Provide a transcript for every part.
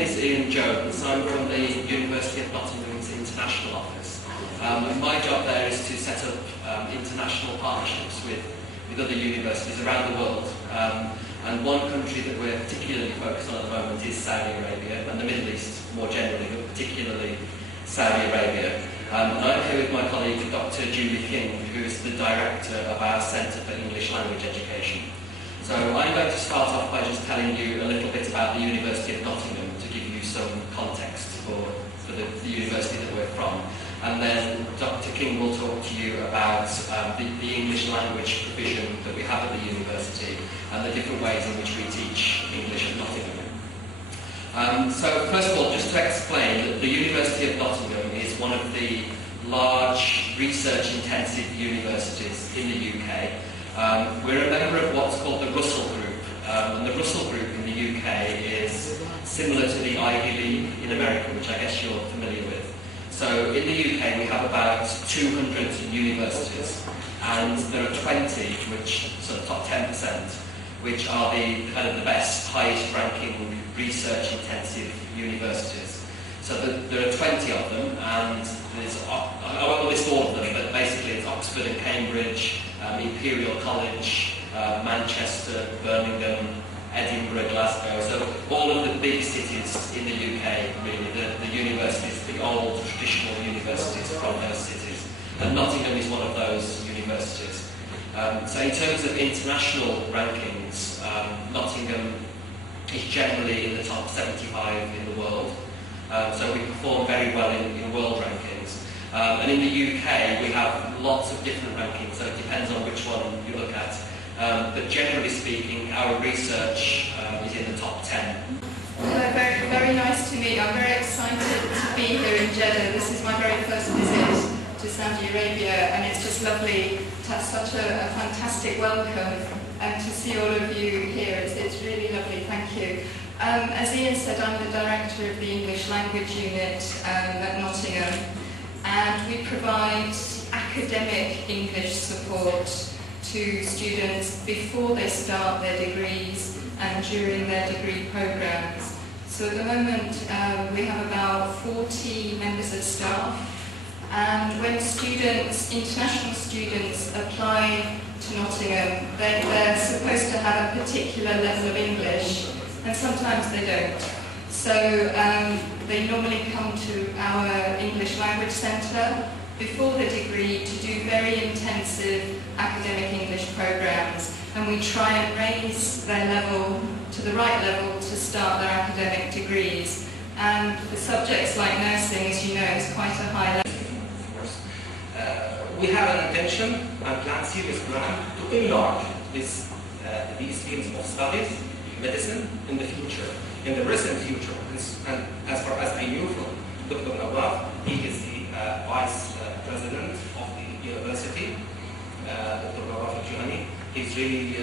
is Ian Jones. I'm from the University of Nottingham's International Office. And my job there is to set up international partnerships with other universities around the world. And one country that we're particularly focused on at the moment is Saudi Arabia, and the Middle East more generally, but particularly Saudi Arabia. And I'm here with my colleague Dr. Julie King, who is the director of our Centre for English Language Education. So I'm going to start off by just telling you a little bit about the University of Nottingham to give you some context for the university that we're from. And then Dr. King will talk to you about the English language provision that we have at the university and the different ways in which we teach English at Nottingham. So first of all, just to explain that the University of Nottingham is one of the large research-intensive universities in the UK. We're a member of what's called the Russell Group, and the Russell Group in the UK is similar to the Ivy League in America, which I guess you're familiar with. So in the UK we have about 200 universities, and there are 20, which sort of top 10%, which are the kind of the best, highest-ranking, research-intensive universities. So there are 20 of them, and I won't list all of them, but basically it's Oxford and Cambridge, Imperial College, Manchester, Birmingham, Edinburgh, Glasgow, so all of the big cities in the UK, really, the universities, the old traditional universities from those cities. And Nottingham is one of those universities. So in terms of international rankings, Nottingham is generally in the top 75 in the world. So we perform very well in world rankings. And in the UK we have lots of different rankings, so it depends on which one you look at. But generally speaking, our research is in the top 10. Hello, very nice to meet you. I'm very excited to be here in Jeddah. This is my very first visit to Saudi Arabia, and it's just lovely to have such a fantastic welcome and to see all of you here. It's really lovely, thank you. As Ian said, I'm the director of the English Language Unit at Nottingham, and we provide academic English support to students before they start their degrees and during their degree programs. So at the moment we have about 40 members of staff, and when students, international students, apply to Nottingham, they're supposed to have a particular level of English, and sometimes they don't. So they normally come to our English Language Centre before the degree to do very intensive academic English programs, and we try and raise their level to the right level to start their academic degrees. And for subjects like nursing, as you know, is quite a high level. We have an intention and plan, serious plan, to enlarge these fields of studies, medicine, in the future, in the recent future. And as far as I knew from Dr. Nawaf, he is the Vice President of the university, Dr. Nawaf al-Juhani. He's really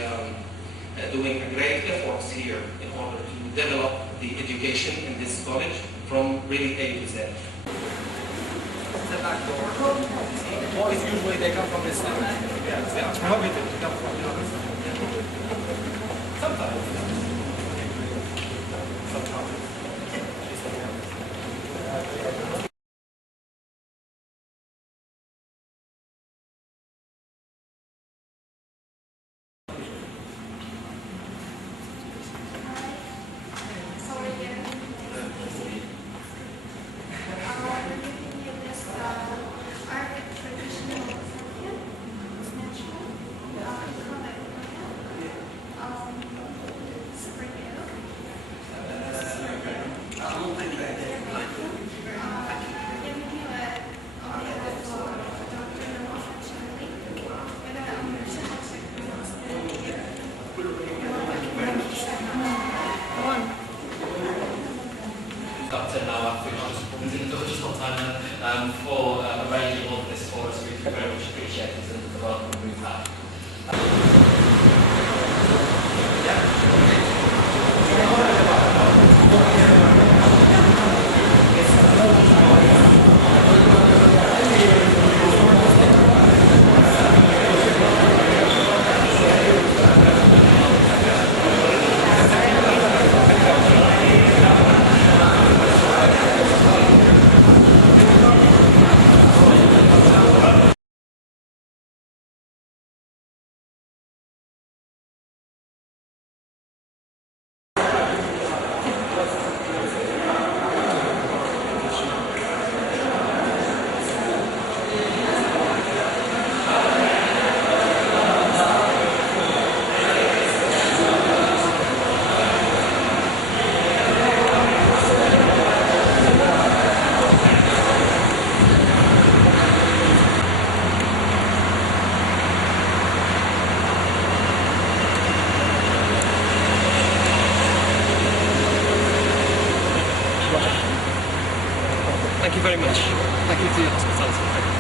doing a great efforts here in order to develop the education in this college from really A to Z. The back door. Boys usually they come from this side. Yeah, they are prohibited to come from the other side. Sometimes. Dr. Nawaf, who's in the Dutch time for arranging all of this for us. We very much appreciate it and the welcome we've had. Thank you very much. Thank you for your hospitality.